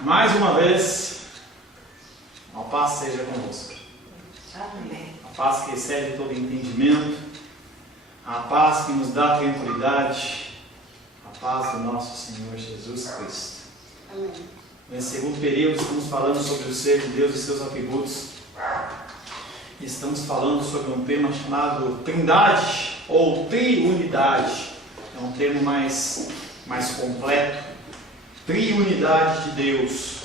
Mais uma vez, a paz seja convosco. Amém. A paz que excede todo entendimento, a paz que nos dá tranquilidade, a paz do nosso Senhor Jesus Cristo. Amém. Nesse segundo período estamos falando sobre o ser de Deus e seus atributos. E estamos falando sobre um tema chamado Trindade ou Triunidade. É um termo mais completo. Triunidade de Deus.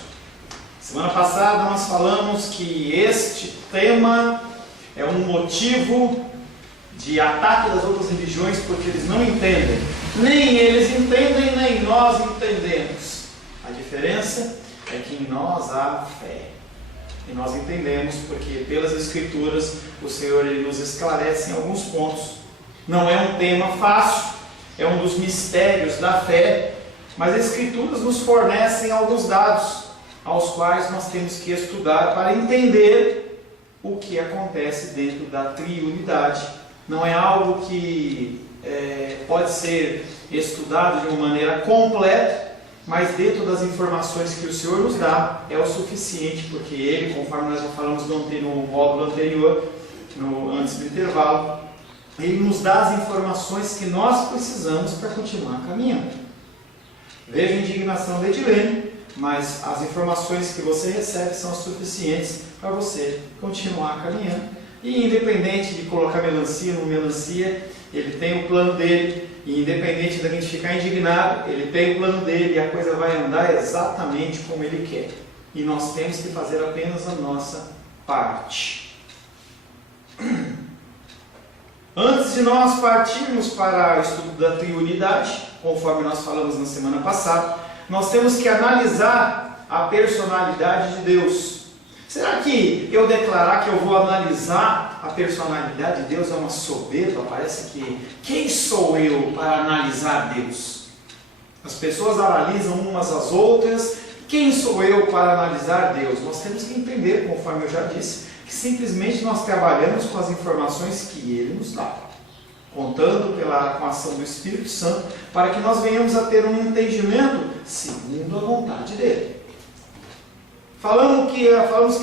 Semana passada nós falamos que este tema é um motivo de ataque das outras religiões, porque eles não entendem. Nem eles entendem, nem nós entendemos. A diferença é que em nós há fé. E nós entendemos porque pelas Escrituras o Senhor ele nos esclarece em alguns pontos. Não é um tema fácil, é um dos mistérios da fé, mas as Escrituras nos fornecem alguns dados aos quais nós temos que estudar para entender o que acontece dentro da triunidade. Não é algo que pode ser estudado de uma maneira completa, mas dentro das informações que o Senhor nos dá é o suficiente, porque Ele, conforme nós já falamos no módulo anterior, antes do intervalo, Ele nos dá as informações que nós precisamos para continuar caminhando. Veja a indignação de Edilene, mas as informações que você recebe são suficientes para você continuar caminhando. E independente de colocar melancia no melancia, ele tem o plano dele. E independente da gente ficar indignado, ele tem o plano dele e a coisa vai andar exatamente como ele quer. E nós temos que fazer apenas a nossa parte. Antes de nós partirmos para o estudo da triunidade, conforme nós falamos na semana passada, nós temos que analisar a personalidade de Deus. Será que eu declarar que eu vou analisar a personalidade de Deus é uma soberba? Parece que quem sou eu para analisar Deus? As pessoas analisam umas às outras. Quem sou eu para analisar Deus? Nós temos que entender, conforme eu já disse, que simplesmente nós trabalhamos com as informações que Ele nos dá, contando com a ação do Espírito Santo, para que nós venhamos a ter um entendimento segundo a vontade dEle. Falamos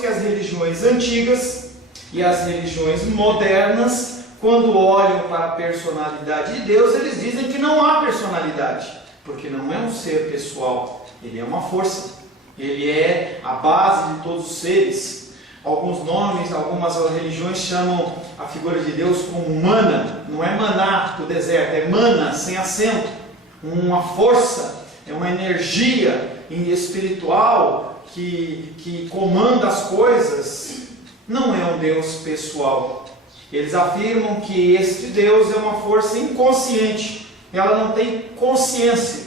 que as religiões antigas e as religiões modernas, quando olham para a personalidade de Deus, eles dizem que não há personalidade, porque não é um ser pessoal, ele é uma força, ele é a base de todos os seres. Alguns nomes, algumas religiões chamam a figura de Deus como mana. Não é maná do deserto, é mana, sem acento. Uma força, é uma energia espiritual que comanda as coisas. Não é um Deus pessoal. Eles afirmam que este Deus é uma força inconsciente. Ela não tem consciência.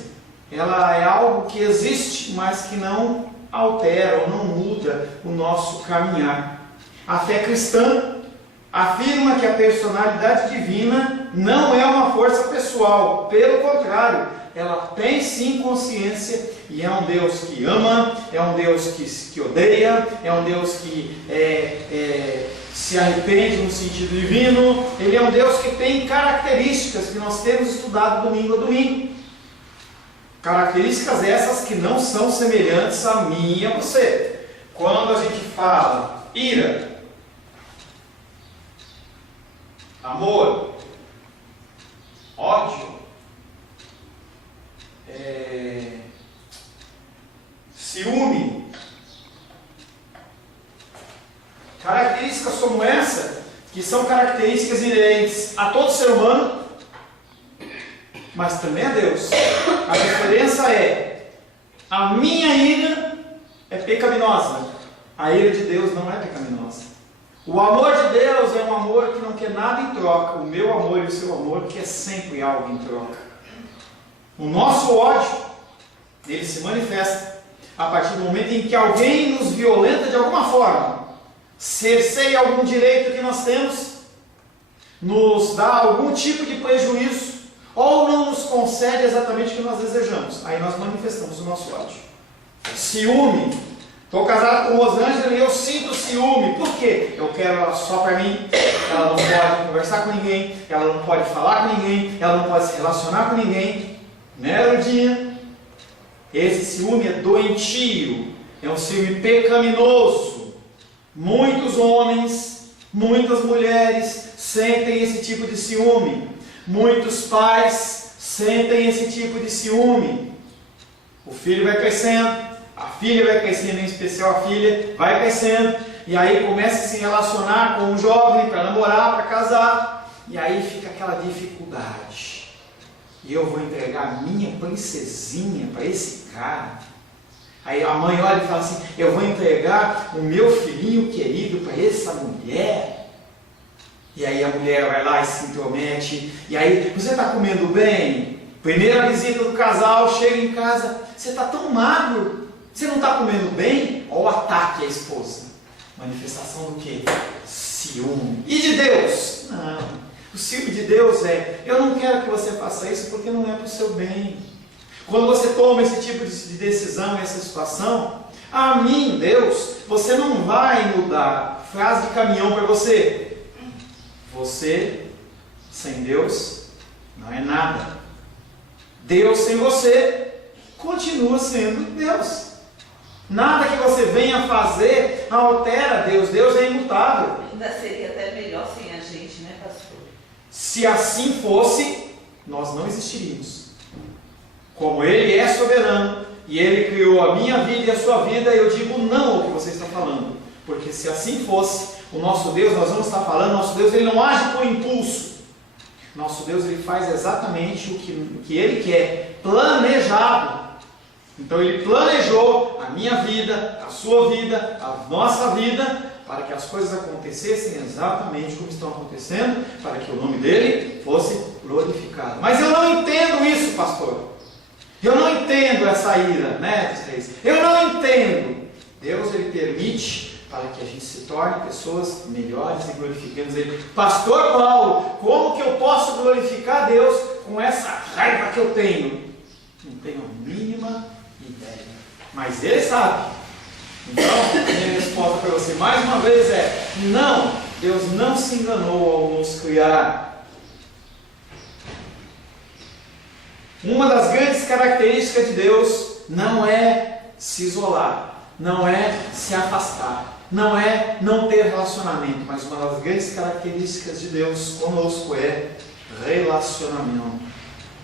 Ela é algo que existe, mas que não altera ou não muda o nosso caminhar. A fé cristã afirma que a personalidade divina não é uma força pessoal, pelo contrário, ela tem sim consciência e é um Deus que ama, é um Deus que odeia, é um Deus que se arrepende no sentido divino. Ele é um Deus que tem características que nós temos estudado domingo a domingo. Características essas que não são semelhantes a mim e a você. Quando a gente fala ira, amor, ódio, ciúme, características como essa, que são características inerentes a todo ser humano, mas também a Deus. A diferença é, a minha ira é pecaminosa, a ira de Deus não é pecaminosa. O amor de Deus é um amor que não quer nada em troca. O meu amor e o seu amor quer sempre algo em troca. O nosso ódio, ele se manifesta a partir do momento em que alguém nos violenta de alguma forma, cerceia algum direito que nós temos, nos dá algum tipo de prejuízo, ou não nos concede exatamente o que nós desejamos. Aí nós manifestamos o nosso ódio. Ciúme. Estou casado com Rosângela e eu sinto ciúme. Por quê? Eu quero ela só para mim. Ela não pode conversar com ninguém. Ela não pode falar com ninguém. Ela não pode se relacionar com ninguém. Né, Lurdinha? Esse ciúme é doentio, é um ciúme pecaminoso. Muitos homens, muitas mulheres sentem esse tipo de ciúme. Muitos pais sentem esse tipo de ciúme. O filho vai crescendo, a filha vai crescendo, em especial a filha, vai crescendo, e aí começa a se relacionar com um jovem para namorar, para casar, e aí fica aquela dificuldade. E eu vou entregar a minha princesinha para esse cara. Aí a mãe olha e fala assim: eu vou entregar o meu filhinho querido para essa mulher. E aí a mulher vai lá e se intromete. E aí, você está comendo bem? Primeira visita do casal, chega em casa, você está tão magro, você não está comendo bem? Olha o ataque à esposa. Manifestação do quê? Ciúme. E de Deus? Não. O ciúme de Deus é: eu não quero que você faça isso porque não é para o seu bem. Quando você toma esse tipo de decisão, essa situação, a mim, Deus, você não vai mudar. Frase de caminhão para você: você sem Deus não é nada. Deus sem você continua sendo Deus. Nada que você venha fazer altera Deus. Deus é imutável. Ainda seria até melhor sem a gente, né, pastor? Se assim fosse, nós não existiríamos. Como Ele é soberano e Ele criou a minha vida e a sua vida, eu digo não ao que você está falando. Porque se assim fosse, o nosso Deus, nós vamos estar falando, nosso Deus, Ele não age por impulso. Nosso Deus, Ele faz exatamente o que Ele quer, planejado. Então Ele planejou a minha vida, a sua vida, a nossa vida, para que as coisas acontecessem exatamente como estão acontecendo, para que o nome dEle fosse glorificado. Mas eu não entendo isso, pastor. Eu não entendo essa ira, né, vocês? Eu não entendo. Deus, Ele permite para que a gente se torne pessoas melhores e glorifiquemos Ele. Pastor Paulo, como que eu posso glorificar Deus com essa raiva que eu tenho? Não tenho a mínima ideia. Mas Ele sabe. Então, a minha resposta para você mais uma vez é: não, Deus não se enganou ao nos criar. Uma das grandes características de Deus não é se isolar, não é se afastar, não é não ter relacionamento, mas uma das grandes características de Deus conosco é relacionamento.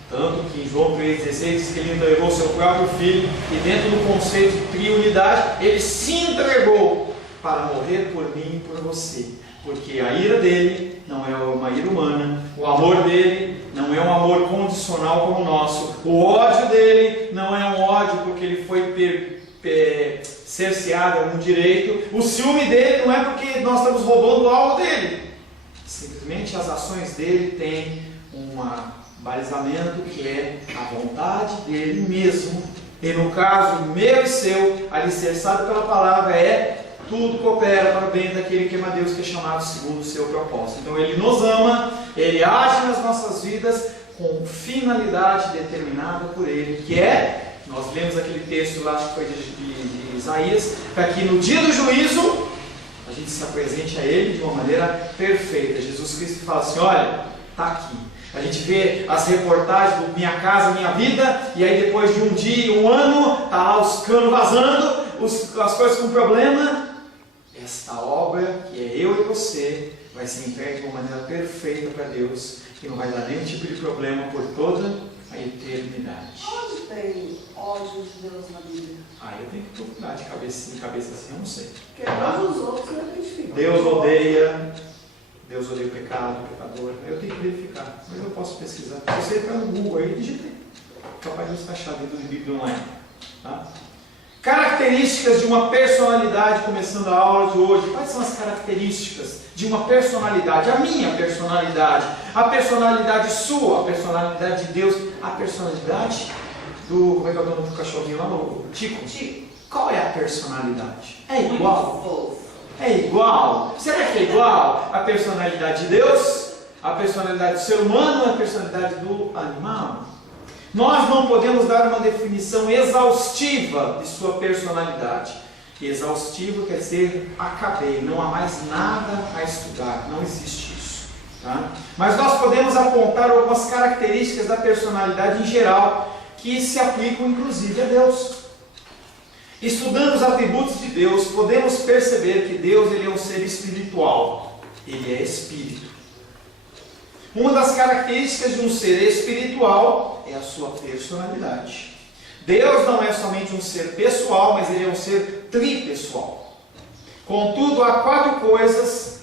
Tanto que em João 3,16 diz que Ele entregou o seu próprio Filho, e dentro do conceito de triunidade, Ele se entregou para morrer por mim e por você. Porque a ira dele não é uma ira humana, o amor dele não é um amor condicional como o nosso, o ódio dele não é um ódio porque ele foi cerceado algum direito, o ciúme dele não é porque nós estamos roubando algo dele. Simplesmente as ações dele têm um balizamento que é a vontade dele mesmo. E no caso meu e seu, alicerçado pela palavra, é: tudo coopera para o bem daquele que ama Deus, que é chamado segundo o seu propósito. Então Ele nos ama, Ele age nas nossas vidas com finalidade determinada por Ele, que é, nós lemos aquele texto lá, acho que foi de Isaías, para que no dia do juízo a gente se apresente a Ele de uma maneira perfeita. Jesus Cristo fala assim: olha, está aqui. A gente vê as reportagens do Minha Casa Minha Vida, e aí depois de um dia, um ano, está lá os canos vazando, as coisas com problema. Esta obra, que é eu e você, vai ser entregue de uma maneira perfeita para Deus, e não vai dar nenhum tipo de problema por toda a eternidade. Onde tem ódio de Deus na Bíblia? Eu tenho que procurar de cabeça assim, eu não sei. Porque todos os outros eu identifico. Deus odeia o pecado, o pecador. Eu tenho que verificar, mas eu posso pesquisar. Se você entrar no Google aí, digitei. Capaz de você achar dentro do Bíblia online. Tá? Características de uma personalidade, começando a aula de hoje. Quais são as características de uma personalidade? A minha personalidade, a personalidade sua, a personalidade de Deus, a personalidade do... Como é que é o nome do cachorrinho lá? O Tico? Qual é a personalidade? É igual? É igual? Será que é igual a personalidade de Deus, a personalidade do ser humano ou a personalidade do animal? Nós não podemos dar uma definição exaustiva de sua personalidade. Exaustivo quer dizer acabei, não há mais nada a estudar, não existe isso. Tá? Mas nós podemos apontar algumas características da personalidade em geral, que se aplicam inclusive a Deus. Estudando os atributos de Deus, podemos perceber que Deus ele é um ser espiritual. Ele é espírito. Uma das características de um ser espiritual é a sua personalidade. Deus não é somente um ser pessoal, mas ele é um ser tripessoal. Contudo, há 4 coisas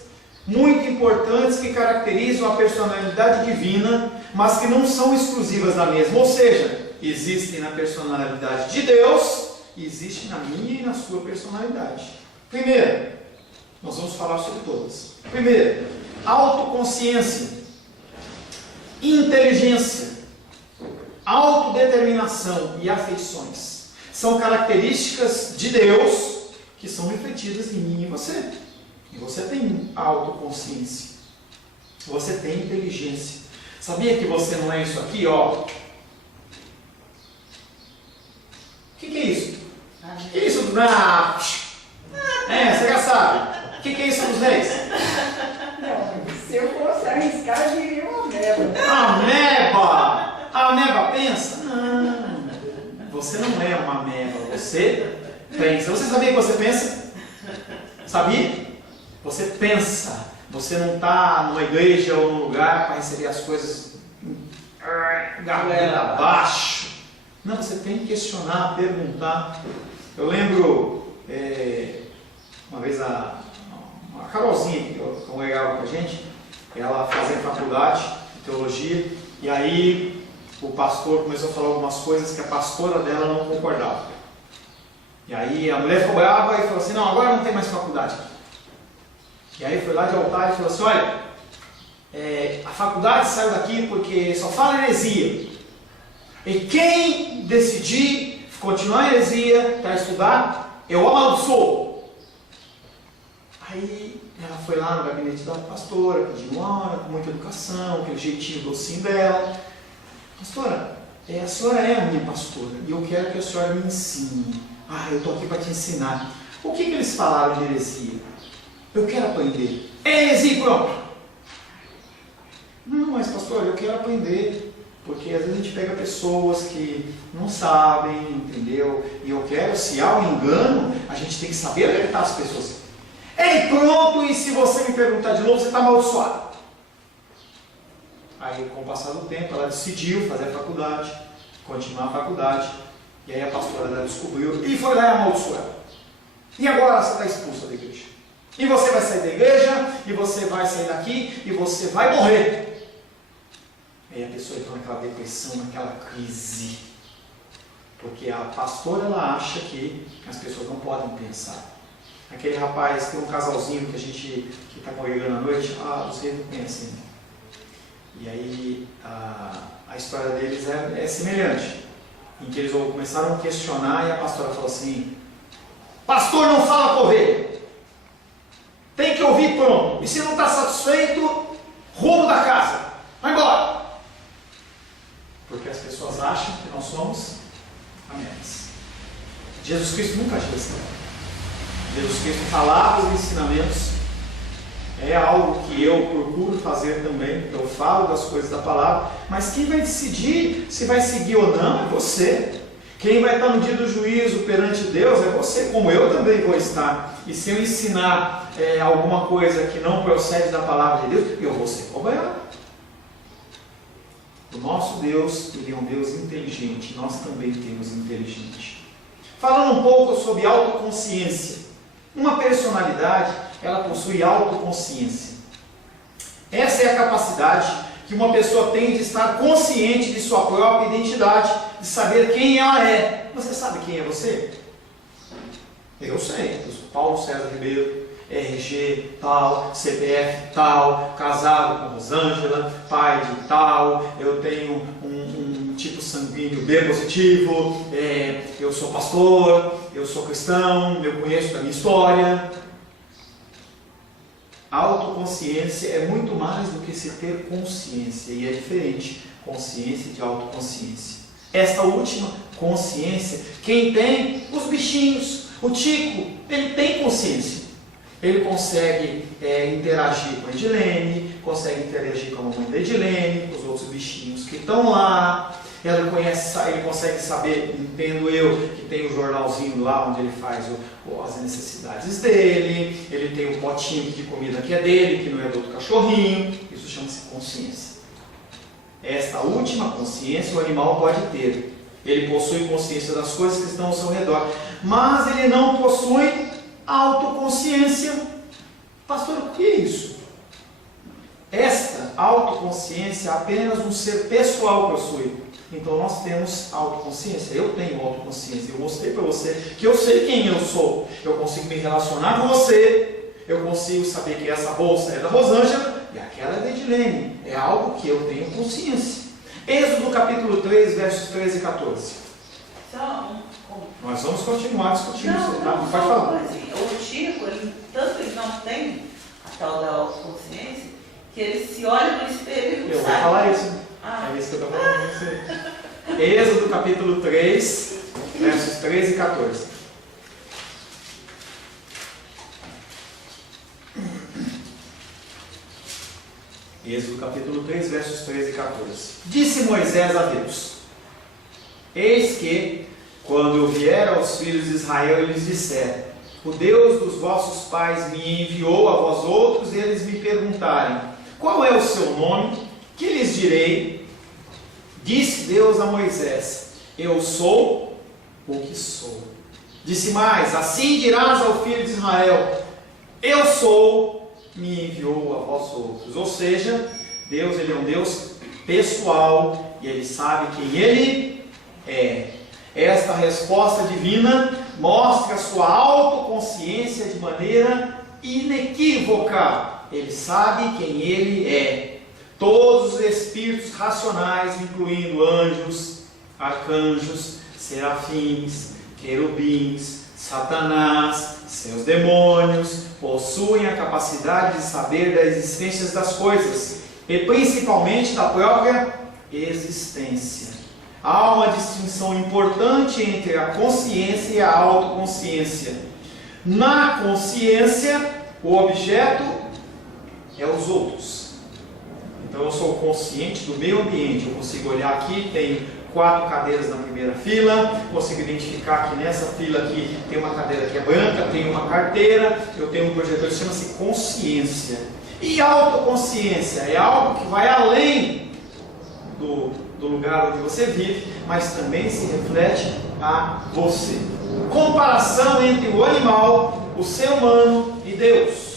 muito importantes que caracterizam a personalidade divina, mas que não são exclusivas da mesma. Ou seja, existem na personalidade de Deus, existe na minha e na sua personalidade. Primeiro, nós vamos falar sobre todas. Primeiro, autoconsciência, inteligência, autodeterminação e afeições. São características de Deus que são refletidas em mim e você. E você tem autoconsciência. Você tem inteligência. Sabia que você não é isso aqui, ó? O que é isso? O que é isso? Você já sabe. O que é isso dos 10? Não, se eu fosse arriscar, eu diria uma ameba. Ameba! A ameba pensa? Não. Você não é uma ameba. Você pensa. Você sabia que você pensa? Sabia? Você pensa. Você não está numa igreja ou num lugar para receber as coisas garganta abaixo. Não, você tem que questionar, perguntar. Eu lembro uma vez a Carolzinha, que congregava com a gente, ela fazia faculdade de teologia, e aí o pastor começou a falar algumas coisas que a pastora dela não concordava. E aí a mulher ficou brava e falou assim: não, agora não tem mais faculdade. E aí foi lá de altar e falou assim: olha, a faculdade saiu daqui porque só fala heresia. E quem decidir continuar a heresia para estudar, eu amaldiçoo. Aí ela foi lá no gabinete da pastora, pediu uma hora, com muita educação, aquele jeitinho docinho dela. Pastora, a senhora é a minha pastora e eu quero que a senhora me ensine. Eu estou aqui para te ensinar. O que eles falaram de heresia? Eu quero aprender. É heresia, pronto. Não, mas pastor, eu quero aprender. Porque às vezes a gente pega pessoas que não sabem, entendeu? E eu quero, se há um engano, a gente tem que saber alertar as pessoas. Ei, pronto, e se você me perguntar de novo, você está amaldiçoado. Aí, com o passar do tempo, ela decidiu fazer a faculdade, continuar a faculdade, e aí a pastora dela descobriu, e foi lá e amaldiçoou ela. E agora você está expulsa da igreja. E você vai sair da igreja, e você vai sair daqui, e você vai morrer. Aí a pessoa entra naquela depressão, naquela crise. Porque a pastora, ela acha que as pessoas não podem pensar. Aquele rapaz, tem um casalzinho que a gente que está congregando à noite, vocês não conhecem. E aí a história deles é semelhante. Em que eles começaram a questionar e a pastora falou assim: pastor, não fala com ovelha. Tem que ouvir, pronto. E se não está satisfeito, rumo da casa. Vai embora. Porque as pessoas acham que nós somos amebas. Jesus Cristo nunca agiu assim. Jesus Cristo falava os ensinamentos. É algo que eu procuro fazer também. Eu falo das coisas da palavra. Mas quem vai decidir se vai seguir ou não é você. Quem vai estar no dia do juízo perante Deus é você, como eu também vou estar. E se eu ensinar alguma coisa que não procede da palavra de Deus, eu vou ser cobrado. O nosso Deus, ele é um Deus inteligente, nós também temos inteligente. Falando um pouco sobre autoconsciência. Uma personalidade, ela possui autoconsciência. Essa é a capacidade que uma pessoa tem de estar consciente de sua própria identidade, de saber quem ela é. Você sabe quem é você? Eu sei, eu sou Paulo César Ribeiro, RG tal, CPF tal, casado com Rosângela, pai de tal, eu tenho um tipo sanguíneo B positivo, eu sou pastor, eu sou cristão, eu conheço da minha história. A autoconsciência é muito mais do que se ter consciência, e é diferente consciência de autoconsciência. Esta última, consciência, quem tem? Os bichinhos. O Tico, ele tem consciência. Ele consegue interagir com a Edilene, consegue interagir com a mamãe da Edilene, com os outros bichinhos que estão lá. Ele consegue saber, entendo eu, que tem o jornalzinho lá onde ele faz as necessidades dele, ele tem o potinho de comida que é dele, que não é do outro cachorrinho. Isso chama-se consciência. Esta última consciência o animal pode ter. Ele possui consciência das coisas que estão ao seu redor, mas ele não possui autoconsciência. Pastor, o que é isso? Esta autoconsciência apenas um ser pessoal possui. Então nós temos autoconsciência. Eu tenho autoconsciência. Eu mostrei para você que eu sei quem eu sou. Eu consigo me relacionar com você. Eu consigo saber que essa bolsa é da Rosângela e aquela é da Edilene. É algo que eu tenho consciência. Êxodo capítulo 3, versos 13 e 14. Nós vamos continuar discutindo isso. Tá? Pode falar. O Chico, tanto ele não tem a tal da autoconsciência, que ele se olha no espelho e Eu sabe. vou falar isso. É isso que eu estou falando com você. Êxodo capítulo 3, versos 13 e 14. Êxodo capítulo 3, versos 13 e 14. Disse Moisés a Deus: eis que, quando eu vier aos filhos de Israel, eles disserem: o Deus dos vossos pais me enviou a vós outros, e eles me perguntarem: qual é o seu nome? Que lhes direi? Disse Deus a Moisés: eu sou o que sou. Disse mais: assim dirás ao filho de Israel: eu sou, me enviou a vós outros. Ou seja, Deus, ele é um Deus pessoal e ele sabe quem ele é. Esta resposta divina mostra a sua autoconsciência de maneira inequívoca. Ele sabe quem ele é. Todos os espíritos racionais, incluindo anjos, arcanjos, serafins, querubins, Satanás, seus demônios, possuem a capacidade de saber da existência das coisas e principalmente da própria existência. Há uma distinção importante entre a consciência e a autoconsciência. Na consciência, o objeto é os outros. Então eu sou consciente do meio ambiente. Eu consigo olhar aqui, tem 4 cadeiras na primeira fila, consigo identificar que nessa fila aqui tem uma cadeira que é branca, tem uma carteira, eu tenho um projetor, isso chama-se consciência. E autoconsciência é algo que vai além do lugar onde você vive, mas também se reflete a você. Comparação entre o animal, o ser humano e Deus.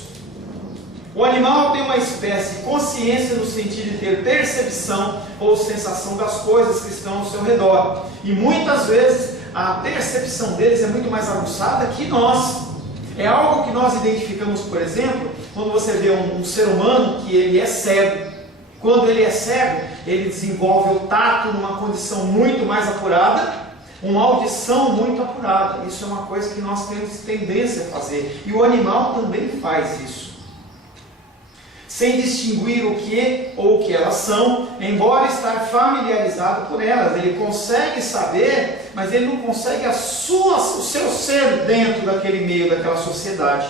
O animal tem uma espécie de consciência no sentido de ter percepção ou sensação das coisas que estão ao seu redor. E muitas vezes a percepção deles é muito mais aguçada que nós. É algo que nós identificamos, por exemplo, quando você vê um ser humano que ele é cego. Quando ele é cego, ele desenvolve o tato numa condição muito mais apurada, uma audição muito apurada. Isso é uma coisa que nós temos tendência a fazer. E o animal também faz isso. Sem distinguir o que ou o que elas são, embora estar familiarizado por elas. Ele consegue saber, mas ele não consegue o seu ser dentro daquele meio, daquela sociedade.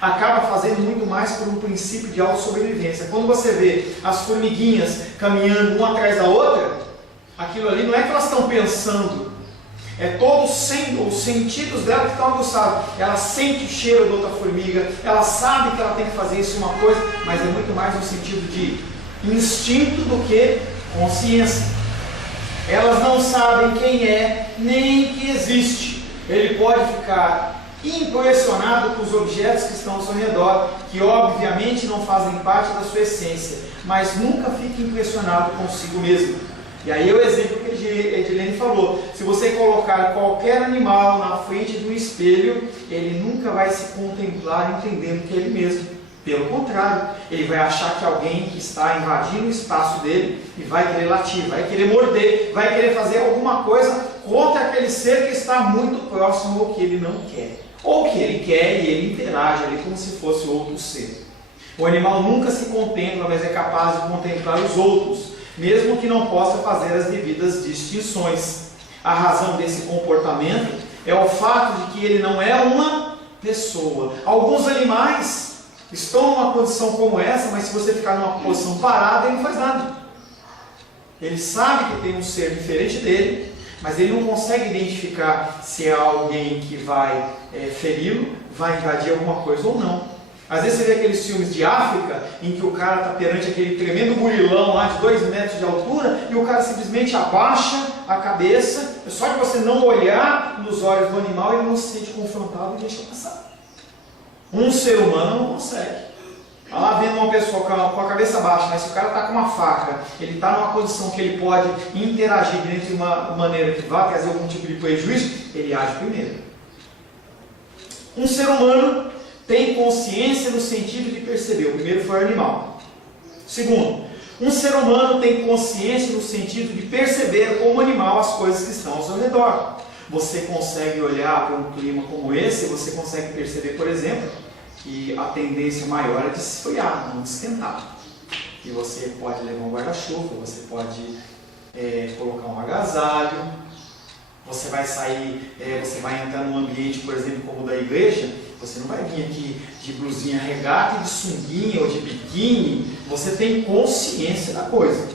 Acaba fazendo muito mais por um princípio de autossobrevivência. Quando você vê as formiguinhas caminhando uma atrás da outra, aquilo ali não é que elas estão pensando, é todos os sentidos dela que estão aguçados. Ela sente o cheiro da outra formiga, ela sabe que ela tem que fazer isso uma coisa, mas é muito mais no sentido de instinto do que consciência. Elas não sabem quem é, nem que existe. Ele pode ficar impressionado com os objetos que estão ao seu redor, que obviamente não fazem parte da sua essência, mas nunca fica impressionado consigo mesmo. E aí é o exemplo que a Edilene falou: se você colocar qualquer animal na frente de um espelho, ele nunca vai se contemplar entendendo que é ele mesmo. Pelo contrário, ele vai achar que alguém que está invadindo o espaço dele e vai querer latir, vai querer morder, vai querer fazer alguma coisa contra aquele ser que está muito próximo ao que ele não quer. Ou que ele quer e ele interage ali como se fosse outro ser. O animal nunca se contempla, mas é capaz de contemplar os outros, mesmo que não possa fazer as devidas distinções. A razão desse comportamento é o fato de que ele não é uma pessoa. Alguns animais estão numa condição como essa, mas se você ficar numa posição parada, ele não faz nada. Ele sabe que tem um ser diferente dele, mas ele não consegue identificar se é alguém que vai feri-lo, vai invadir alguma coisa ou não. Às vezes você vê aqueles filmes de África, em que o cara está perante aquele tremendo gorilão lá de 2 metros de altura, e o cara simplesmente abaixa a cabeça, só de você não olhar nos olhos do animal, ele não se sente confrontado e deixa passar. Um ser humano não consegue. Está lá vendo uma pessoa com a cabeça baixa, mas se o cara está com uma faca, ele está numa condição que ele pode interagir dentro de uma maneira que vá trazer algum tipo de prejuízo, ele age primeiro. Um ser humano tem consciência no sentido de perceber. O primeiro foi o animal. Segundo, um ser humano tem consciência no sentido de perceber como animal as coisas que estão ao seu redor. Você consegue olhar para um clima como esse, você consegue perceber, por exemplo, que a tendência maior é de esfriar, não de esquentar. E você pode levar um guarda-chuva, você pode colocar um agasalho, você vai sair, você vai entrar num ambiente, por exemplo, como o da igreja, você não vai vir aqui de blusinha regata e de sunguinha ou de biquíni, você tem consciência da coisa.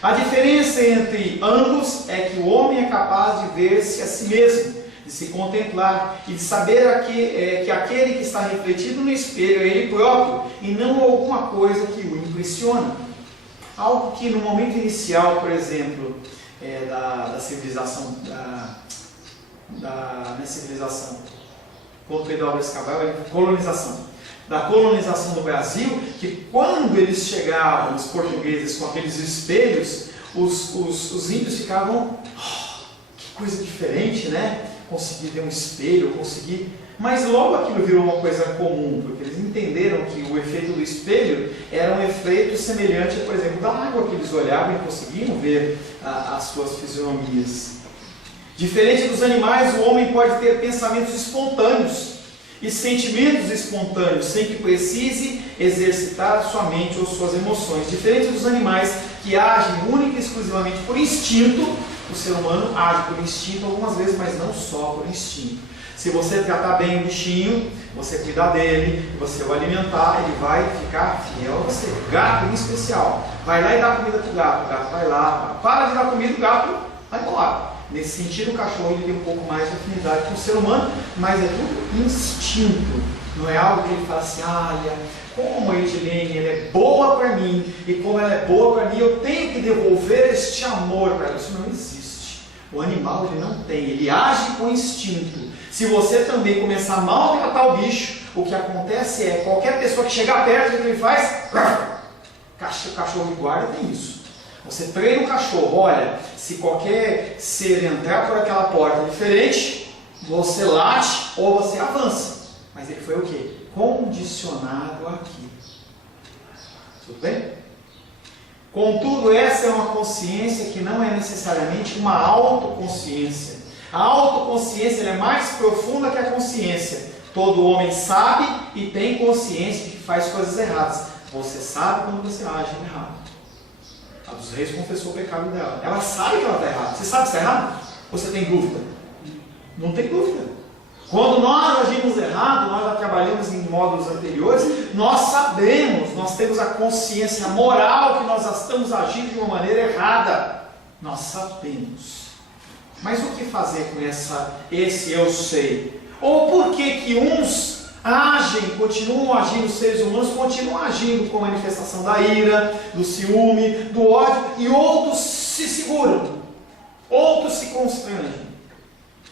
A diferença entre ambos é que o homem é capaz de ver-se a si mesmo, de se contemplar e de saber que aquele que está refletido no espelho é ele próprio e não alguma coisa que o impressiona. Algo que no momento inicial, por exemplo, da civilização, não é civilização, quando o Pedro Cabral é colonização. Da colonização do Brasil, que quando eles chegavam, os portugueses, com aqueles espelhos, os índios ficavam, que coisa diferente, né? Conseguir ter um espelho, conseguir... Mas logo aquilo virou uma coisa comum, porque eles entenderam que o efeito do espelho era um efeito semelhante, por exemplo, da água que eles olhavam e conseguiam ver as suas fisionomias. Diferente dos animais, o homem pode ter pensamentos espontâneos e sentimentos espontâneos, sem que precise exercitar sua mente ou suas emoções. Diferente dos animais que agem única e exclusivamente por instinto, o ser humano age por instinto algumas vezes, mas não só por instinto. Se você tratar bem o bichinho, você cuidar dele, você o alimentar, ele vai ficar fiel a você. Gato em especial, vai lá e dá comida para o gato vai lá, para de dar comida, o gato vai embora. Nesse sentido, o cachorro ele tem um pouco mais de afinidade com o ser humano, mas é tudo instinto. Não é algo que ele fala assim, olha, como a Edilene ela é boa para mim, e como ela é boa para mim, eu tenho que devolver este amor para ela. Isso não existe. O animal ele não tem, ele age com instinto. Se você também começar a maltratar o bicho, o que acontece é, qualquer pessoa que chegar perto, o que ele faz? O cachorro de guarda tem isso. Você treina o cachorro, olha, se qualquer ser entrar por aquela porta diferente, você late ou você avança. Mas ele foi o quê? Condicionado aqui. Tudo bem? Contudo, essa é uma consciência que não é necessariamente uma autoconsciência. A autoconsciência é mais profunda que a consciência. Todo homem sabe e tem consciência de que faz coisas erradas. Você sabe quando você age errado. A dos reis confessou o pecado dela. Ela sabe que ela está errada. Você sabe que está errado? Você tem dúvida? Não tem dúvida. Quando nós agimos errado, nós já trabalhamos em módulos anteriores, nós sabemos, nós temos a consciência moral que nós estamos agindo de uma maneira errada. Nós sabemos. Mas o que fazer com esse eu sei? Ou por que uns agem, continuam agindo, os seres humanos continuam agindo com a manifestação da ira, do ciúme, do ódio, e outros se seguram, outros se constrangem.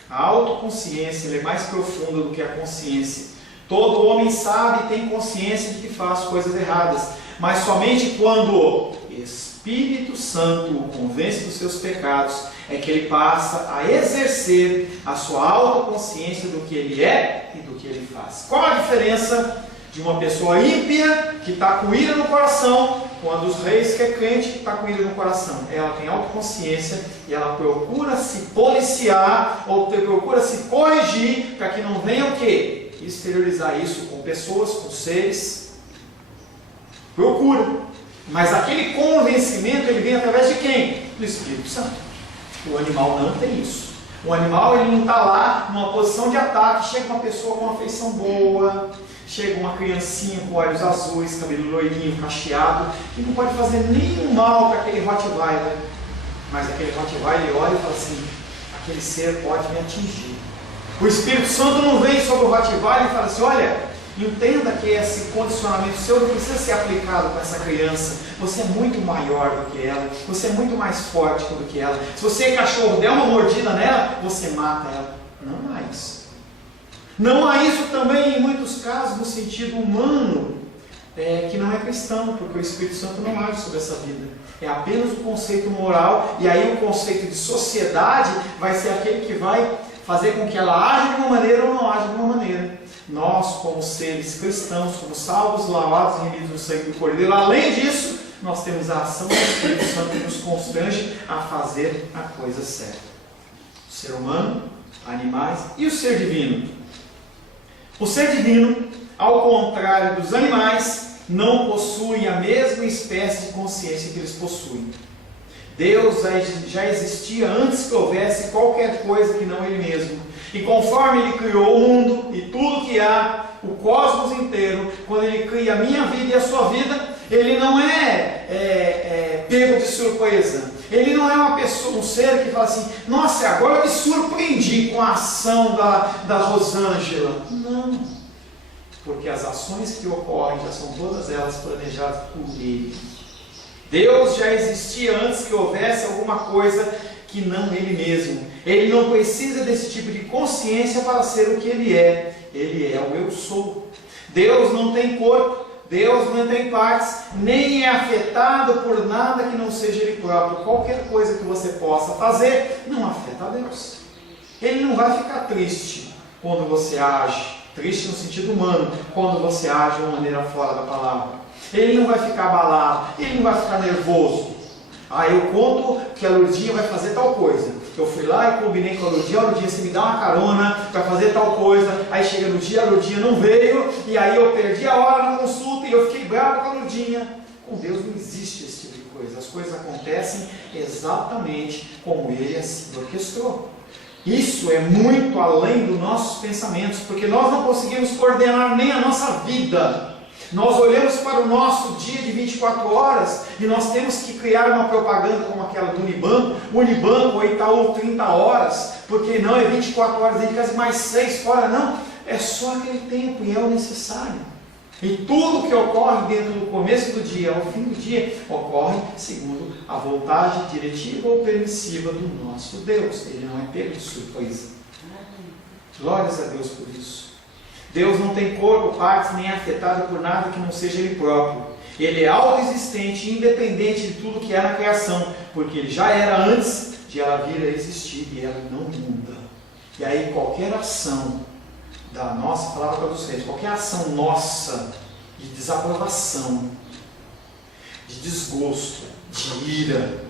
A autoconsciência é mais profunda do que a consciência. Todo homem sabe e tem consciência de que faz coisas erradas, mas somente quando o Espírito Santo o convence dos seus pecados é que ele passa a exercer a sua autoconsciência do que ele é e do que ele faz. Qual a diferença de uma pessoa ímpia que está com ira no coração, com a dos reis que é crente que está com ira no coração? Ela tem autoconsciência e ela procura se policiar ou procura se corrigir para que não venha o quê? Exteriorizar isso com pessoas, com seres. Procura. Mas aquele convencimento ele vem através de quem? Do Espírito Santo. O animal não tem isso. O animal ele não está lá numa posição de ataque. Chega uma pessoa com uma feição boa, chega uma criancinha com olhos azuis, cabelo loirinho, cacheado, que não pode fazer nenhum mal para aquele Rottweiler. mas aquele Rottweiler olha e fala assim, aquele ser pode me atingir. O Espírito Santo não vem sobre o Rottweiler e fala assim, olha, entenda que esse condicionamento seu não precisa ser aplicado com essa criança. Você é muito maior do que ela, você é muito mais forte do que ela. Se você, cachorro, der uma mordida nela, você mata ela. Não há isso. Não há isso também em muitos casos no sentido humano, que não é cristão, porque o Espírito Santo não age sobre essa vida. É apenas o conceito moral, e aí o conceito de sociedade vai ser aquele que vai fazer com que ela age de uma maneira ou não age de uma maneira. Nós, como seres cristãos, como salvos, lavados e remidos no sangue do Cordeiro, além disso, nós temos a ação do Espírito Santo que nos constrange a fazer a coisa certa. O ser humano, animais e o ser divino. O ser divino, ao contrário dos animais, não possui a mesma espécie de consciência que eles possuem. Deus já existia antes que houvesse qualquer coisa que não Ele mesmo. E conforme Ele criou o mundo e tudo que há, o cosmos inteiro, quando Ele cria a minha vida e a sua vida, Ele não é pego de surpresa. Ele não é uma pessoa, um ser que fala assim, nossa, agora eu me surpreendi com a ação da Rosângela. Não. Porque as ações que ocorrem já são todas elas planejadas por Ele. Deus já existia antes que houvesse alguma coisa que não Ele mesmo. Ele não precisa desse tipo de consciência para ser o que Ele é. Ele é o eu sou. Deus não tem corpo, Deus não tem partes, nem é afetado por nada que não seja Ele próprio. Qualquer coisa que você possa fazer não afeta a Deus. Ele não vai ficar triste quando você age, triste no sentido humano, quando você age de uma maneira fora da palavra. Ele não vai ficar abalado, ele não vai ficar nervoso. Eu conto que a Lourdinha vai fazer tal coisa. Eu fui lá e combinei com a Lourdinha, Lourdinha, você me dá uma carona para fazer tal coisa. Aí chega no dia, a Lourdinha não veio, e aí eu perdi a hora na consulta e eu fiquei bravo com a Lourdinha. Com Deus não existe esse tipo de coisa. As coisas acontecem exatamente como Ele assim orquestrou. Isso é muito além dos nossos pensamentos, porque nós não conseguimos coordenar nem a nossa vida. Nós olhamos para o nosso dia de 24 horas e nós temos que criar uma propaganda como aquela do Unibanco, ou Itaú 30 horas, porque não é 24 horas dentro de casa mais 6 fora, não. É só aquele tempo e é o necessário. E tudo que ocorre dentro do começo do dia ao fim do dia, ocorre segundo a vontade diretiva ou permissiva do nosso Deus. Ele não é pego de surpresa. Glórias a Deus por isso. Deus não tem corpo, partes, nem é afetado por nada que não seja Ele próprio. Ele é autoexistente e independente de tudo que há na criação, porque Ele já era antes de ela vir a existir e ela não muda. E aí qualquer ação da nossa palavra para os reis, qualquer ação nossa de desaprovação, de desgosto, de ira,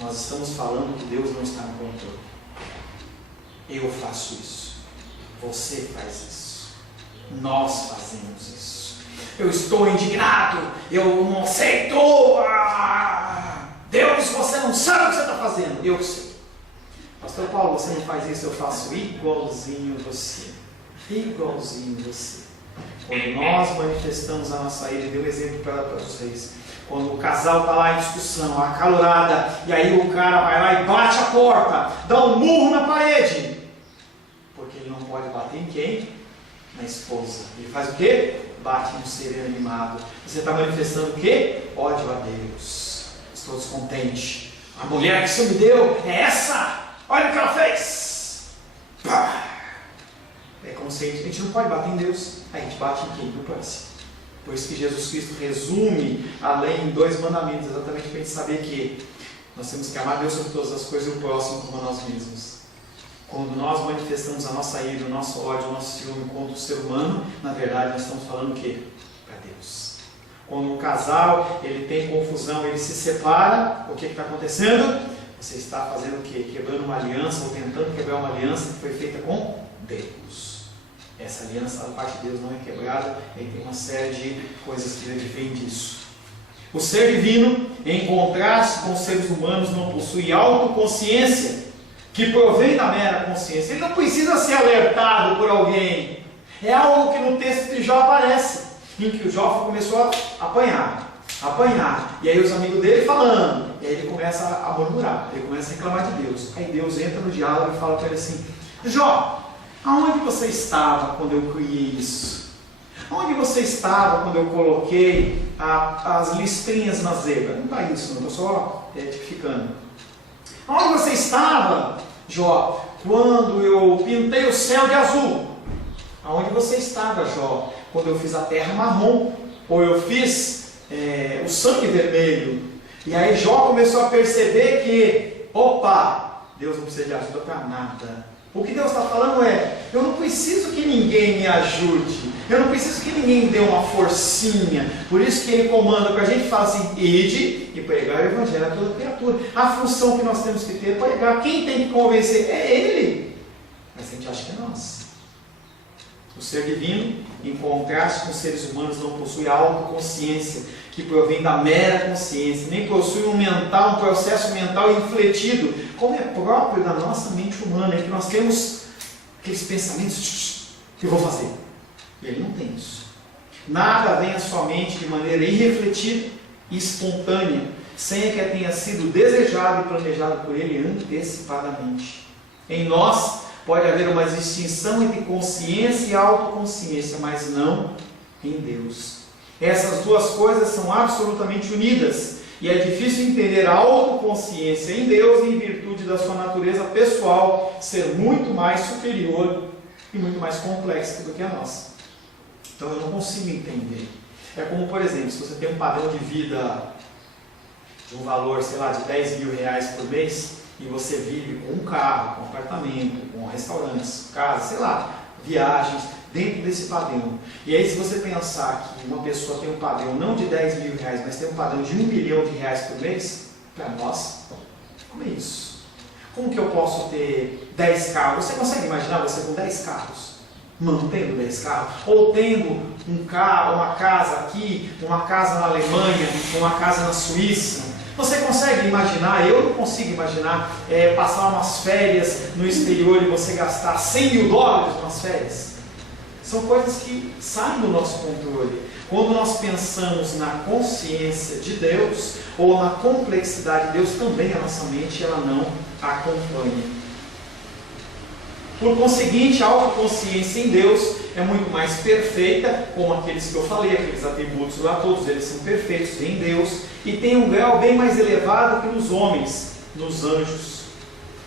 nós estamos falando que Deus não está no controle. Eu faço isso, você faz isso. Nós fazemos isso. Eu estou indignado, eu não aceito. Deus, você não sabe o que você está fazendo. Eu sei. Pastor Paulo, você não faz isso, eu faço igualzinho você. Igualzinho você. Quando nós manifestamos a nossa ira, deu exemplo para vocês. Quando o casal está lá em discussão, acalorada, e aí o cara vai lá e bate a porta, dá um murro na parede. Porque ele não pode bater em quem? Na esposa. Ele faz o quê? Bate no ser animado. Você está manifestando o quê? Ódio a Deus. Estou descontente. A mulher que você me deu é essa? Olha o que ela fez. Pá. É como se a gente não pode bater em Deus. A gente bate em quem? No próximo. Por isso que Jesus Cristo resume a lei em 2 mandamentos, exatamente para a gente saber que nós temos que amar Deus sobre todas as coisas e o próximo como a nós mesmos. Quando nós manifestamos a nossa ira, o nosso ódio, o nosso ciúme contra o ser humano, na verdade nós estamos falando o quê? Para Deus. Quando um casal ele tem confusão, ele se separa, o que está acontecendo? Você está fazendo o quê? Quebrando uma aliança, ou tentando quebrar uma aliança que foi feita com Deus. Essa aliança da parte de Deus não é quebrada, e tem uma série de coisas que advêm disso. O ser divino, em contraste com os seres humanos, não possui autoconsciência, que provém da mera consciência. Ele não precisa ser alertado por alguém. É algo que no texto de Jó aparece, em que o Jó começou a apanhar. E aí os amigos dele falando, e aí ele começa a murmurar, ele começa a reclamar de Deus. Aí Deus entra no diálogo e fala para ele assim: Jó, aonde você estava quando eu criei isso? Onde você estava quando eu coloquei as listrinhas na zebra? Não está isso, não, estou só tipificando. Onde você estava, Jó, quando eu pintei o céu de azul? Aonde você estava, Jó, quando eu fiz a terra marrom? Ou eu fiz o sangue vermelho? E aí Jó começou a perceber que, opa, Deus não precisa de ajuda para nada. O que Deus está falando é: eu não preciso que ninguém me ajude, eu não preciso que ninguém me dê uma forcinha. Por isso que Ele comanda para a gente, fala assim: ide e pregar o Evangelho a toda criatura. A função que nós temos que ter é pregar. Quem tem que convencer é Ele, mas a gente acha que é nós. O ser divino, em contraste com os seres humanos, não possui autoconsciência, que provém da mera consciência, nem possui um processo mental infletido, como é próprio da nossa mente humana, em que nós temos aqueles pensamentos que eu vou fazer. E ele não tem isso. Nada vem à sua mente de maneira irrefletida e espontânea, sem que tenha sido desejado e planejado por ele antecipadamente. Em nós pode haver uma distinção entre consciência e autoconsciência, mas não em Deus. Essas duas coisas são absolutamente unidas, e é difícil entender a autoconsciência em Deus em virtude da sua natureza pessoal ser muito mais superior e muito mais complexa do que a nossa. Então eu não consigo entender. É como, por exemplo, se você tem um padrão de vida de um valor, sei lá, de 10 mil reais por mês, e você vive com um carro, com um apartamento, com restaurantes, casa, sei lá, viagens, dentro desse padrão. E aí, se você pensar que uma pessoa tem um padrão não de 10 mil reais, mas tem um padrão de 1 bilhão de reais por mês, para nós, como é isso? Como que eu posso ter 10 carros? Você consegue imaginar você com 10 carros? Mantendo 10 carros? Ou tendo um carro, uma casa aqui, uma casa na Alemanha, uma casa na Suíça? Você consegue imaginar? Eu não consigo imaginar passar umas férias no exterior e você gastar 100 mil dólares nas férias. São coisas que saem do nosso controle. Quando nós pensamos na consciência de Deus ou na complexidade de Deus, também a nossa mente ela não acompanha. Por conseguinte, a autoconsciência em Deus é muito mais perfeita, como aqueles que eu falei, aqueles atributos lá, todos eles são perfeitos em Deus, e tem um grau bem mais elevado que nos homens, nos anjos,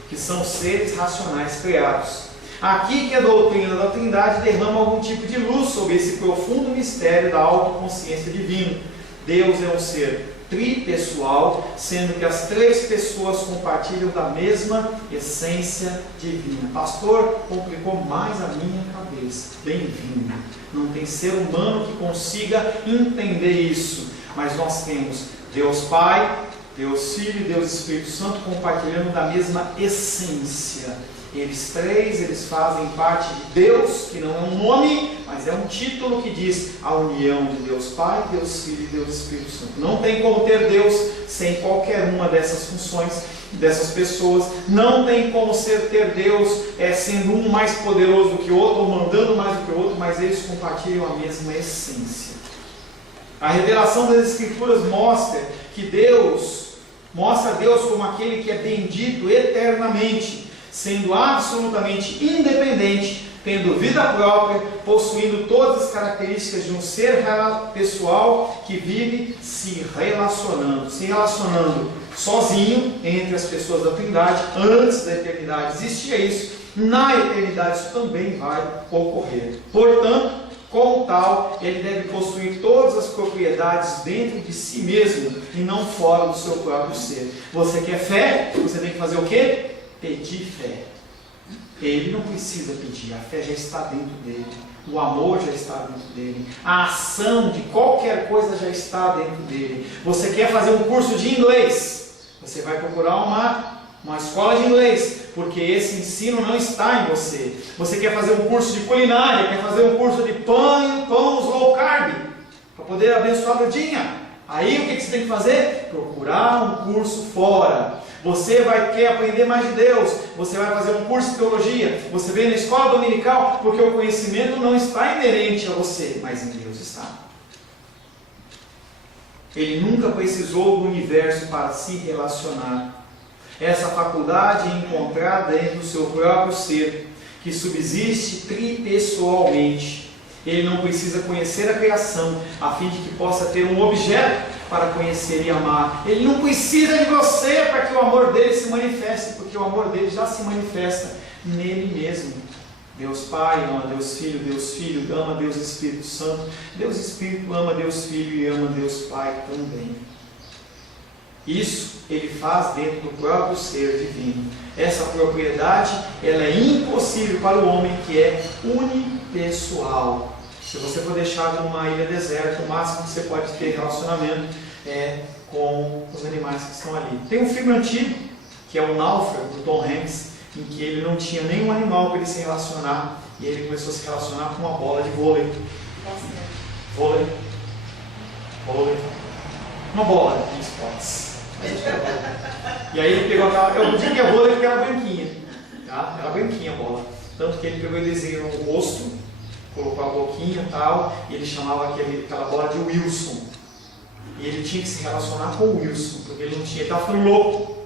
que são seres racionais criados. Aqui que a doutrina da Trindade derrama algum tipo de luz sobre esse profundo mistério da autoconsciência divina. Deus é um ser tripessoal, sendo que as três pessoas compartilham da mesma essência divina. Pastor, complicou mais a minha cabeça. Bem-vindo. Não tem ser humano que consiga entender isso, mas nós temos Deus Pai, Deus Filho e Deus Espírito Santo compartilhando da mesma essência. Eles três, eles fazem parte de Deus, que não é um nome, mas é um título que diz a união de Deus Pai, Deus Filho e Deus Espírito Santo. Não tem como ter Deus sem qualquer uma dessas funções, dessas pessoas. Não tem como ter Deus sendo um mais poderoso do que o outro, ou mandando mais do que o outro, mas eles compartilham a mesma essência. A revelação das Escrituras mostra Deus como aquele que é bendito eternamente, sendo absolutamente independente, tendo vida própria, possuindo todas as características de um ser pessoal que vive se relacionando sozinho entre as pessoas da Trindade. Antes da eternidade existia isso, na eternidade isso também vai ocorrer. Portanto, como tal, ele deve possuir todas as propriedades dentro de si mesmo e não fora do seu próprio ser. Você quer fé? Você tem que fazer o quê? Pedir fé. Ele não precisa pedir, a fé já está dentro dele, o amor já está dentro dele, a ação de qualquer coisa já está dentro dele. Você quer fazer um curso de inglês? Você vai procurar uma escola de inglês, porque esse ensino não está em você. Você quer fazer um curso de culinária, quer fazer um curso de pães low carb, para poder abençoar a Brudinha. Aí o que você tem que fazer? Procurar um curso fora. Você quer aprender mais de Deus, você vai fazer um curso de teologia, você vem na escola dominical, porque o conhecimento não está inerente a você, mas em Deus está. Ele nunca precisou do universo para se relacionar. Essa faculdade é encontrada dentro do seu próprio ser, que subsiste tripessoalmente. Ele não precisa conhecer a criação, a fim de que possa ter um objeto para conhecer e amar. Ele não precisa de você para que o amor dele se manifeste, porque o amor dele já se manifesta nele mesmo. Deus Pai ama Deus Filho ama Deus Espírito Santo, Deus Espírito ama Deus Filho e ama Deus Pai também. Isso ele faz dentro do próprio ser divino. Essa propriedade, ela é impossível para o homem que é unipessoal. Se você for deixado numa ilha deserta, o máximo que você pode ter relacionamento é com os animais que estão ali. Tem um filme antigo, que é o Náufrago, do Tom Hanks, em que ele não tinha nenhum animal para ele se relacionar, e ele começou a se relacionar com uma bola de vôlei. Vôlei. Uma bola de esportes. E aí ele pegou aquela, eu digo que é vôlei porque era branquinha, tá? Era branquinha a bola. Tanto que ele pegou e desenhou um rosto, colocou a boquinha e tal, e ele chamava aquela bola de Wilson. E ele tinha que se relacionar com o Wilson, porque ele não tinha, ele estava ficando louco,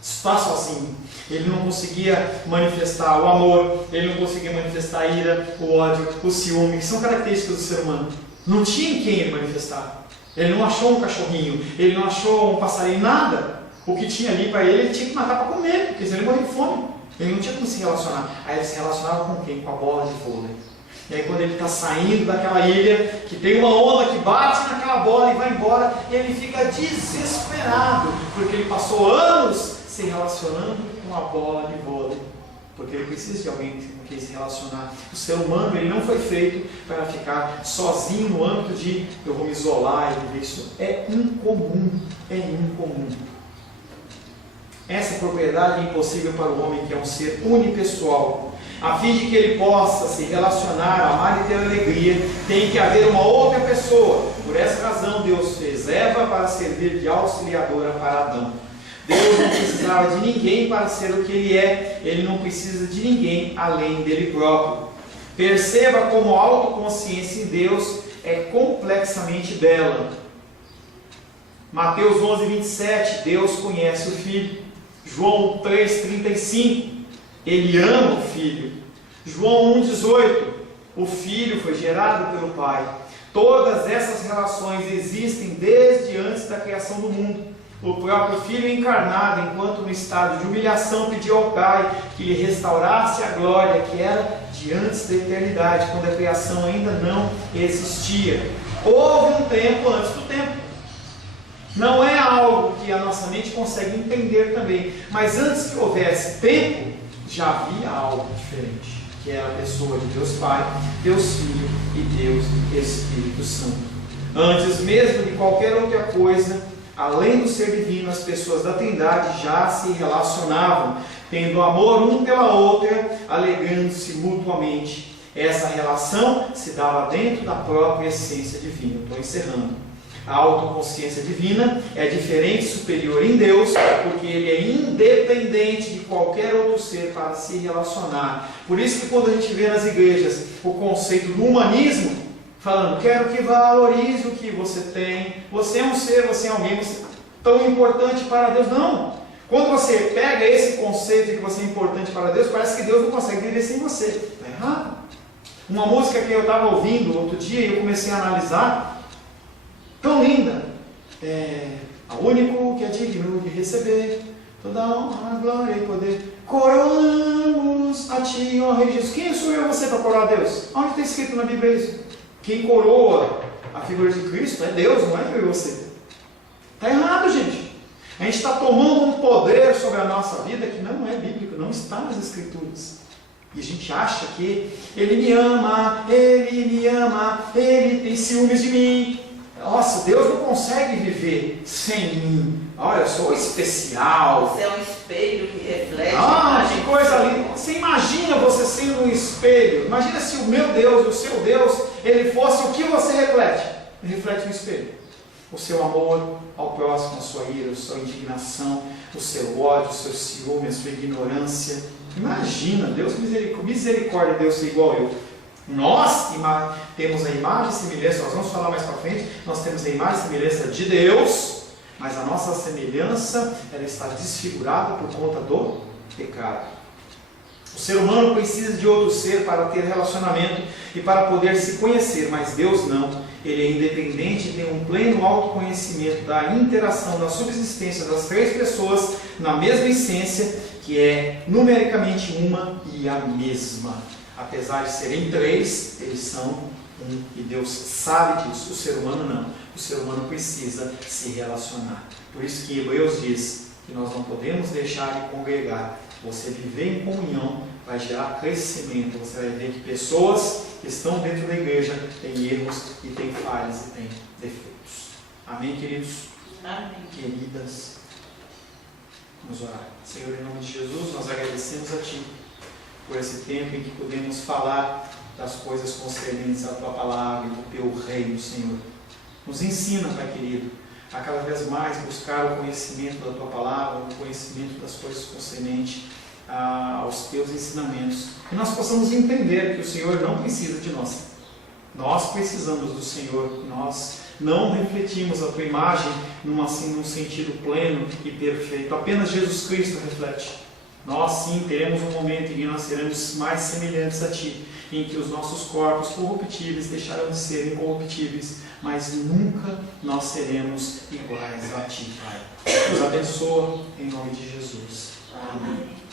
está sozinho. Ele não conseguia manifestar o amor, ele não conseguia manifestar a ira, o ódio, o ciúme, que são características do ser humano. Não tinha em quem ele manifestar. Ele não achou um cachorrinho, ele não achou um passarinho, nada. O que tinha ali para ele, ele tinha que matar para comer, porque senão ele morria de fome. Ele não tinha como se relacionar. Aí ele se relacionava com quem? Com a bola de vôlei. E aí quando ele está saindo daquela ilha, que tem uma onda que bate naquela bola e vai embora, ele fica desesperado, porque ele passou anos se relacionando com a bola de vôlei. Porque ele precisa de alguém com quem se relacionar. O ser humano, ele não foi feito para ficar sozinho no âmbito de eu vou me isolar e viver isso. É incomum. É incomum. Essa propriedade é impossível para o homem que é um ser unipessoal. A fim de que ele possa se relacionar, amar e ter alegria, tem que haver uma outra pessoa. Por essa razão, Deus fez Eva para servir de auxiliadora para Adão. Deus não precisava de ninguém para ser o que Ele é. Ele não precisa de ninguém além dele próprio. Perceba como a autoconsciência em Deus é complexamente bela. Mateus 11, 27, Deus conhece o Filho. João 3, 35, Ele ama o Filho. João 1, 18, o Filho foi gerado pelo Pai. Todas essas relações existem desde antes da criação do mundo. O próprio Filho encarnado, enquanto no estado de humilhação, pediu ao Pai que lhe restaurasse a glória que era de antes da eternidade, quando a criação ainda não existia. Houve um tempo antes do tempo. Não é algo que a nossa mente consegue entender também, mas antes que houvesse tempo, já havia algo diferente, que era a pessoa de Deus Pai, Deus Filho e Deus Espírito Santo. Antes mesmo de qualquer outra coisa, além do ser divino, as pessoas da Trindade já se relacionavam, tendo amor um pela outra, alegrando-se mutuamente. Essa relação se dava dentro da própria essência divina. Estou encerrando. A autoconsciência divina é diferente, superior em Deus, porque Ele é independente de qualquer outro ser para se relacionar. Por isso que quando a gente vê nas igrejas o conceito do humanismo, falando, quero que valorize o que você tem, você é um ser, você é alguém, você é tão importante para Deus. Não! Quando você pega esse conceito de que você é importante para Deus, parece que Deus não consegue viver sem você. Está errado. Uma música que eu estava ouvindo outro dia e eu comecei a analisar, tão linda, o único que é digno de receber toda a honra, glória e poder, coroamos a Ti, ó Rei Jesus. Quem sou eu você para coroar a Deus? Onde está escrito na Bíblia isso? Quem coroa a figura de Cristo é Deus, não é eu e você. Está errado, gente. A gente está tomando um poder sobre a nossa vida que não é bíblico, não está nas Escrituras. E a gente acha que Ele me ama, Ele tem ciúmes de mim. Nossa, Deus não consegue viver sem mim. Olha, eu sou especial. Você é um espelho que reflete. Ah, que coisa linda. Você imagina você sendo um espelho. Imagina se o meu Deus, o seu Deus, Ele fosse o que você reflete. Ele reflete no espelho. O seu amor ao próximo, a sua ira, a sua indignação, o seu ódio, o seu ciúme, a sua ignorância. Imagina, Deus misericórdia, Deus ser igual eu. Nós temos a imagem e semelhança, nós vamos falar mais para frente, nós temos a imagem e semelhança de Deus, mas a nossa semelhança ela está desfigurada por conta do pecado. O ser humano precisa de outro ser para ter relacionamento e para poder se conhecer, mas Deus não. Ele é independente e tem um pleno autoconhecimento da interação, da subsistência das três pessoas na mesma essência, que é numericamente uma e a mesma. Apesar de serem três, eles são um, e Deus sabe disso. O ser humano não. O ser humano precisa se relacionar. Por isso que Hebreus diz que nós não podemos deixar de congregar. Você viver em comunhão vai gerar crescimento. Você vai ver que pessoas que estão dentro da igreja têm erros e têm falhas e têm defeitos. Amém, queridos? Amém. Queridas, vamos orar. Senhor, em nome de Jesus, nós agradecemos a Ti por esse tempo em que podemos falar das coisas concernentes à Tua Palavra e do Teu reino, Senhor. Nos ensina, Pai querido, a cada vez mais buscar o conhecimento da Tua Palavra, o conhecimento das coisas concernentes aos Teus ensinamentos. Que nós possamos entender que o Senhor não precisa de nós. Nós precisamos do Senhor. Nós não refletimos a Tua imagem num sentido pleno e perfeito. Apenas Jesus Cristo reflete. Nós sim teremos um momento em que nós seremos mais semelhantes a Ti, em que os nossos corpos corruptíveis deixarão de ser incorruptíveis, mas nunca nós seremos iguais a Ti, Pai. Nos abençoa em nome de Jesus. Amém.